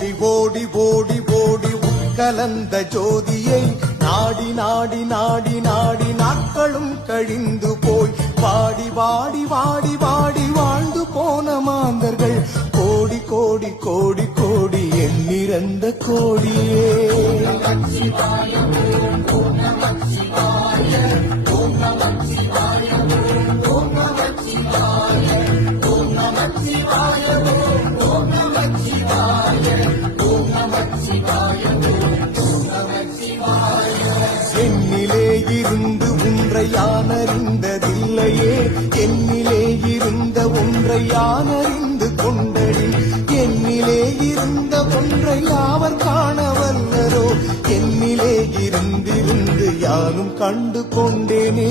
ஓடி ஓடி ஓடி ஓடி உட்கலந்த ஜோதியை நாடி நாடி நாடி நாடி நாட்களும் கழிந்து போய் வாடி வாடி வாடி வாடி வாழ்ந்து போன மாந்தர்கள் கோடி கோடி கோடி கோடி எண்ணிறந்த கோடியே. என்னிலே இருந்து ஒன்றை யானறிந்ததில்லையே, என்னிலே இருந்த ஒன்றை யானறிந்து கொண்டடி, என்னிலே இருந்த ஒன்றை யாவர் காணவல்லரோ, என்னிலே இருந்திருந்து யாரும் கண்டு கொண்டேனே.